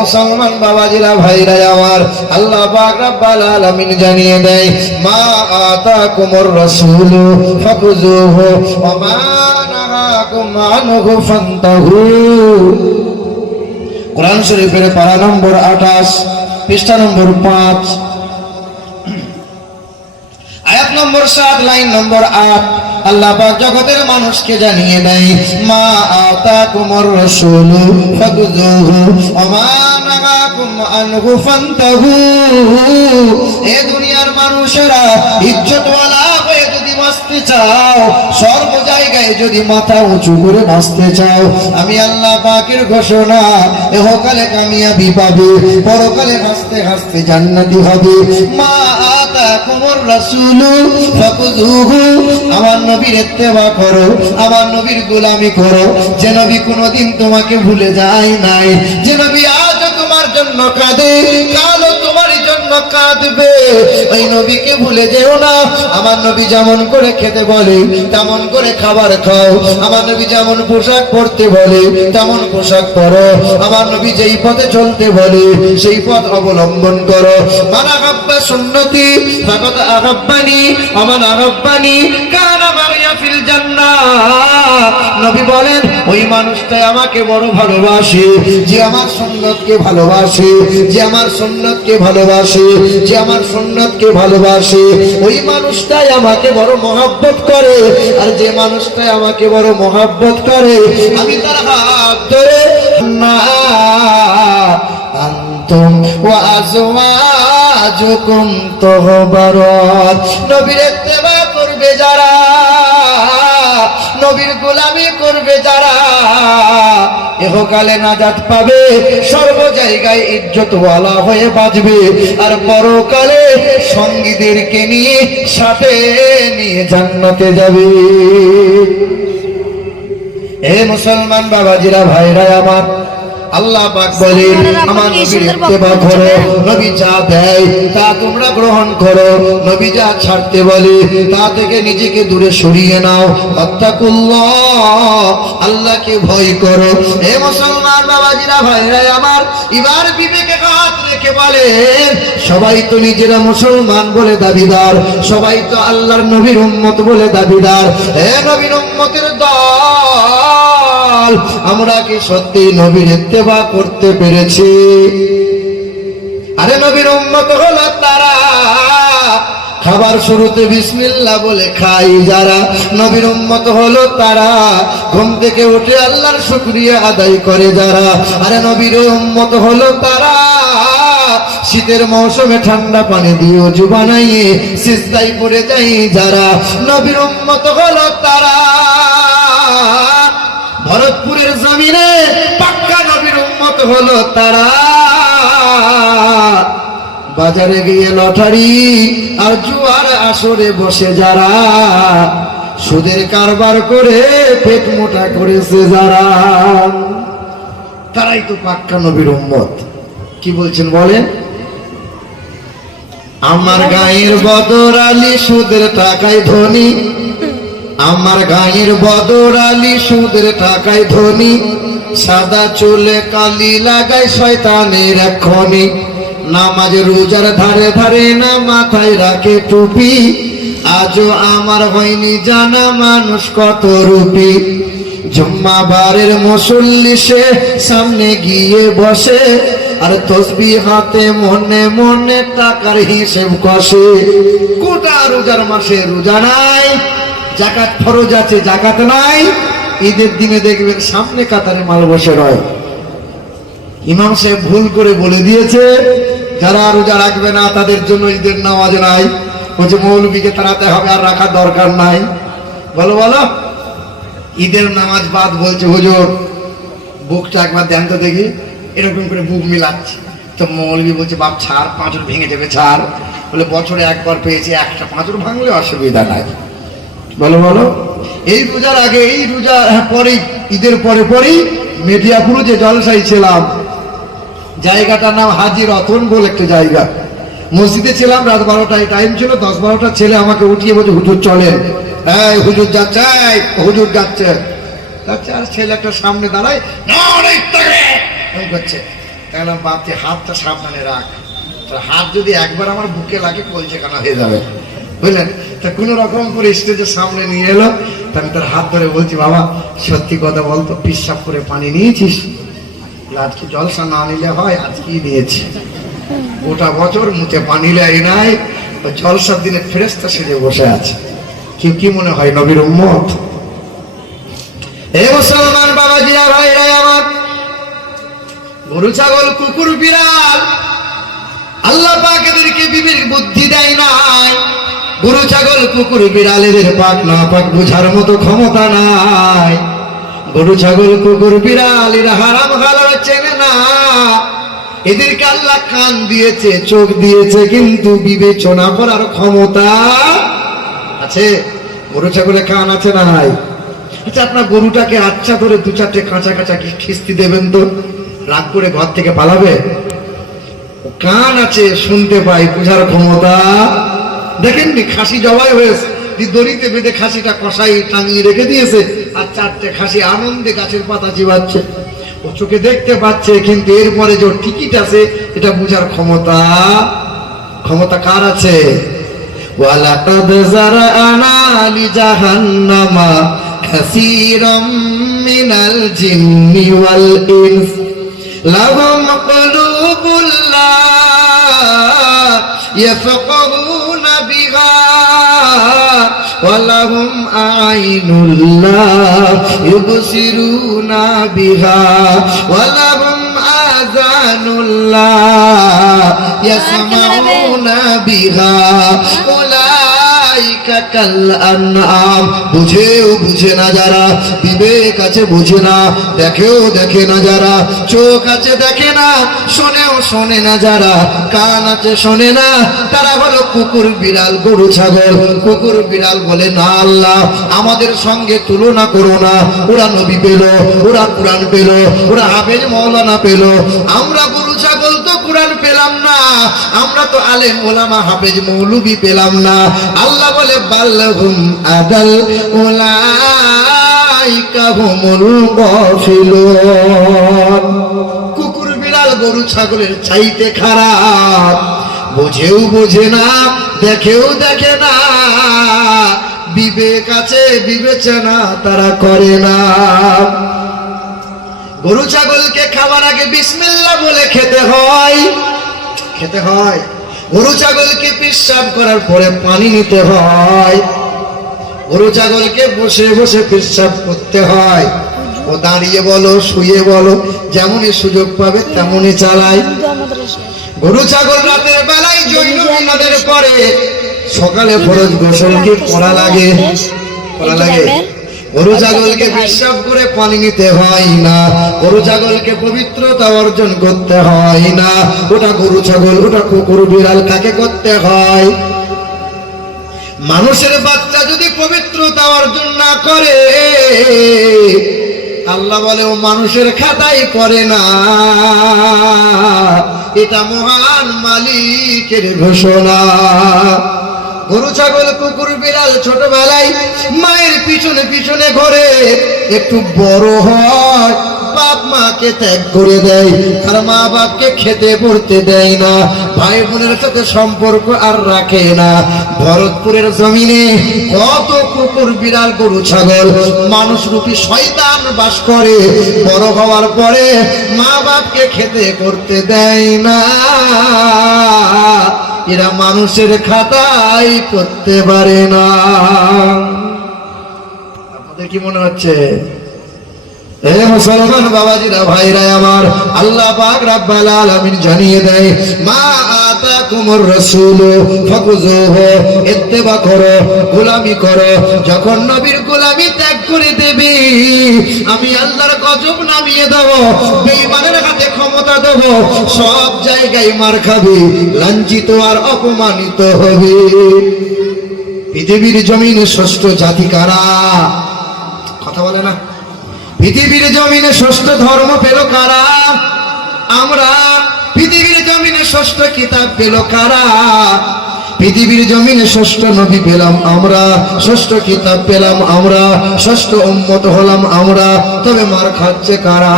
মুসলমান বাবাজিরা, ভাইরা, আমার আল্লাহ রব্বাল আলামিন জানিয়ে দেয়, মা আতাকুমুর রাসূল ফাকুজুহু কোরআন শরীফের পারা নম্বর 28 পৃষ্ঠা নম্বর 5 আয়াত সাত লাইন নম্বর আট। আল্লাহ জগতের মানুষকে জানিয়ে দেয়, মা কুমর রসুল চাও জায়গায় যদি মাথা উঁচু করে চাও, আমি আল্লাহ পাকের ঘোষণা, এহকালে কামিয়াবি পাবে, পরকালে হাসতে হাসতে জান্নাতি হবে। মা আমার নবীর ইত্তেবা করো, আমার নবীর গোলামি করো। যে নবী কোনোদিন তোমাকে ভুলে যায় নাই। যে নবী আজ তোমার জন্য কাঁদে, কালও তোমার কাঁদবে। ওই নবীকে ভুলে যেও না। আমার নবী যেমন করে খেতে বলে, তেমন করে খাবার খাও। আমার নবী যেমন পোশাক পরতে বলে, তেমন পোশাক পরো। আমার নবী যেই পথে চলতে বলে, সেই পথ অবলম্বন করো। মানা হাব্বা সুন্নতি, ফাকাদ আহাব্বানি আমান আহাব্বানি কানা মারিয়া ফিল নবী বলেন, ওই মানুষটাই আমাকে বড় ভালোবাসে, যে আমার সুন্নতকে ভালোবাসে, যে আমার সুন্নতকে ভালোবাসে, যে আমার সুন্নতকে ভালোবাসে। ওই মানুষটাই আমাকে বড় মহাব্বত করে, আর যে মানুষটাই আমাকে বড় মহাব্বত করে, আমি তার হাত ধরে না আনতুম নবীর করবে যারা নবীর গোলামি করবে যারা, এহকালে নাজাত পাবে, সর্ব জায়গায় ইজ্জতওয়ালা হয়ে বাঁচবে। আর পরকালে সঙ্গীদেরকে নিয়ে সাথে নিয়ে জান্নাতে যাবে। এ মুসলমান বাবাজিরা, ভাইরা আমার আল্লাহ পাক বলে আমার নবীর ইত্তেবা করো নবী যা দেয় তা তোমরা গ্রহণ করো। নবী যা ছাড়তে বলে তা থেকে নিজেকে দূরে সরিয়ে নাও। আল্লাহকে ভয় করো। হে মুসলমান বাবাজিরা ভাইরা আমার এবার বিবেকে হাত রেখে বলে সবাই তো নিজেরা মুসলমান বলে দাবিদার সবাই তো আল্লাহর নবীর উম্মত বলে দাবিদার। হে নবীর উম্মতের দল আমরা কি সত্যি নবীর ইত্তেবা করতে পেরেছি? আরে নবীর উম্মত হলো তারা। খাবার শুরুতে বিসমিল্লাহ বলে খাই যারা। নবীর উম্মত হলো তারা। ঘুম থেকে উঠে আল্লাহর শুকরিয়া আদায় করে যারা। আরে নবীর উম্মত হলো তারা। শীতের মৌসুমে ঠান্ডা পানি দিয়ে অজু বানাইয়ে সিস্তাই পড়ে যাই যারা। নবীর উম্মত হলো তারা। ভরতপুরের জমিনে পাক্কা নবীর উন্মত হলো তারা। বাজারে গিয়ে লটারি আর জুয়ার আসরে বসে যারা, সুদের কারবার করে পেট মোটা করেছে যারা। তারাই তো পাক্কা নবীর উম্মত। কি বলছেন বলেন? আমার গায়ের বদর আলী সুদের টাকায় ধনী আমার গায়ের বদর আলী সুদের টাকায় ধনী, সাদা চুলে কালি লাগায় শয়তানের এখনি নামাজ রোজার ধারে ধারে না মাথায় রাখে টুপি। আজও আমার হয়নি জানা মানুষ কত রূপী। জুম্মাবারের মুসল্লি সে সামনে গিয়ে বসে, আর তসবি হাতে মনে মনে টাকার হিসেব কষে। কোটা রোজার মাসে রোজা নাই জাকাত ফরজ আছে, জাকাত নাই। ঈদের দিনে দেখবেন সামনে কাতারে মাল বসে রয়। ইমাম সাহেব ভুল করে বলে দিয়েছে, যারা রোজা রাখবে না, তাদের জন্য ঈদের নামাজ নাই। বলছে, মৌলবীকে তাড়াতে হবে, আর রাখার দরকার নাই। বলো বলো। ঈদের নামাজ বাদ বলছে, হুজুর, বুকটা একবার দেন তো দেখি, এরকম করে বুক মিলাচ্ছে। তো মৌলবী বলছে, বাপ, ছাড়, পাঁচর ভেঙে যাবে, ছাড়। বলে, বছরে একবার পেয়েছি, একটা পাঁচর ভাঙলে অসুবিধা নাই। বলো বলো। এই রোজার আগে, এই রোজা পরেই ঈদের পরে, পরেই মেটিয়াপুরো যে জলসাই ছিলাম, জায়গাটার নাম হাজি রতন বলে একটা জায়গা। মসজিদে ছিলাম, রাত বারোটায় টাইম ছিল, দশ বারোটা ছেলে আমাকে উঠিয়ে বলছে, হুজুর, চলেন। এই, হুজুর যাচ্ছে হুজুর যাচ্ছে। যাচ্ছে, আর ছেলে একটা সামনে দাঁড়ায় "নারে তাকবীর! করছে। তাহলে বাপটি হাতটা সাবধানে রাখ। হাত যদি একবার আমার বুকে লাগে কলছে কানা হয়ে যাবে। বুঝলেন? তা কোনো রকম করে স্টেজের সামনে নিয়ে এলো। তা আমি তার হাত ধরে বলছি, বাবা, সত্যি কথা বলতো পিসাব করে পানি নিয়েছিস? আজকে জলসা না নিলে হয় আজকেই নিয়েছি? গোটা বছর মুখে পানি লেয় নাই জলসার দিনে ফেরেস্তা সেজে বসে আছে। কি কি মনে হয় নবীর উম্মত? হে মুসলমান বাবাজিরা ভাইরা আমার, গরু, ছাগল, কুকুর, বিড়াল, আল্লাহ পাক এদেরকে বিবেক বুদ্ধি দেয় নাই। গরু ছাগল কুকুর বিড়াল এদের পাক না পাক বোঝার মতো ক্ষমতা নাই। গরু ছাগল, কুকুর বিড়াল এরা হারাম হালাল চেনে না। এদেরকে আল্লাহ কান দিয়েছে, চোখ দিয়েছে, কিন্তু বিবেচনা করার ক্ষমতা আছে। গরু ছাগলে কান আছে না নাই? আচ্ছা আপনার গরুটাকে আচ্ছা করে দু চারটে কাঁচা কাঁচা খিস্তি দেবেন তো? রাগ করে ঘর থেকে পালাবে? কান আছে, শুনতে পাই, বোঝার ক্ষমতা দেখেননি খাসি জবাই হয়েছে দি দড়িতে বেঁধে খাসিটা কষাই টাঙিয়ে রেখে দিয়েছে আর চারটে খাসি আনন্দে গাছের পাতা চিবাচ্ছে ও চোখে দেখতে পাচ্ছে কিন্তু এরপরে যে ওর টিকিট আছে এটা বোঝার ক্ষমতা ক্ষমতা কার আছে ولقد زرعنا لجهنم كثيرا من الجن والإنس لهم قلوب لا يفقهون بها ولهم أعين لا يبصرون بها ولهم آذان لا يسمعون بها أولئك كالأنعام বুঝেও বুঝে না যারা, বিবেক আছে বুঝে না, দেখেও দেখে না যারা, চোখ আছে দেখে না, শোনেও শোনে না যারা, কান আছে শোনে না, তারা হলো কুকুর, বিড়াল, গরু, ছাগল। কুকুর, বিড়াল বলে, না আল্লাহ, আমাদের সঙ্গে তুলনা করো না। ওরা নবী পেল, ওরা কোরআন পেল, ওরা হাফেজ মৌলানা পেল। আমরা কোরআন পেলাম না, আমরা তো আলেম ওলামা হাফেজ মৌলবি পেলাম না। আল্লাহ বলে বাল্লাহুম আদাল উলাইকা হুমুল গাফিলুন। কুকুর, বিড়াল, গরু, ছাগলের চাইতে খারাপ, বোঝেও বোঝে না, দেখেও দেখে না। বিবেক আছে, বিবেচনা তারা করে না। গরু ছাগলকে খাবার আগে বিসমিল্লা বলে খেতে হয়। খেতে হয়। গরু ছাগলকে পেশাব করার পরে পানি নিতে হয়। গরু ছাগলকে বসে বসে পেশাব করতে হয়। ও দাঁড়িয়ে বলো, শুয়ে বলো, যেমনই সুযোগ পাবে তেমনই চালায়। গরু ছাগল রাতের বেলায় জৈন পরে সকালে ফরজ গোসলকে করা লাগে? করা লাগে? গরু ছাগলকে বিশ্বাস করে পানি নিতে হয় না। গরু ছাগলকে পবিত্রতা অর্জন করতে হয় না। ওটা গরু ছাগল ওটা কুকুর বিড়াল কাকে করতে হয়? মানুষের বাচ্চা যদি পবিত্রতা অর্জন না করে আল্লাহ বলে ও মানুষের খাতাই করে না। এটা মহান মালিকের ঘোষণা। গরু, ছাগল, কুকুর, বিড়াল ছোটবেলায় মায়ের পিছনে পিছনে ঘরে একটু বড় হয়। বাপ মাকে ত্যাগ করে দেয়, আর মা বাপকে খেতে পড়তে দেয় না। ভাই বোনের সাথে সম্পর্ক আর রাখে না। ভরতপুরের জমিনে কত কুকুর, বিড়াল, গরু, ছাগল মানুষ রূপী শয়তান বাস করে। বড় হওয়ার পরে মা বাপকে খেতে করতে দেয় না। এরা মানুষের খাতাই করতে পারে না। আপনাদের কি মনে হচ্ছে? মুসলমান বাবাজিরা, ভাইরা আমার, আল্লাহ জানিয়ে দেয়, মা আতাকুমুর রাসূল ফাকুযুহু ইত্তেবা করো, গোলামি করো। যখন নবীর গোলামি ত্যাগ করে দেবে। আমি আল্লাহর গজব নামিয়ে দেব, বেঈমানের হাতে ক্ষমতা দেব, সব জায়গায় মার খাবে, লাঞ্ছিত আর অপমানিত হবে। পৃথিবীর জমিনে ষষ্ঠ জাতি কারা? কথা বলে না। পৃথিবীর জমিনে ষষ্ঠ ধর্ম পেল কারা? আমরা পৃথিবীর জমিনে ষষ্ঠ কিতাব পেল কারা? পৃথিবীর জমিনে ষষ্ঠ নবী পেলাম আমরা, ষষ্ঠ কিতাব পেলাম আমরা, ষষ্ঠ উম্মত হলাম আমরা। তবে মার খাচ্ছে কারা?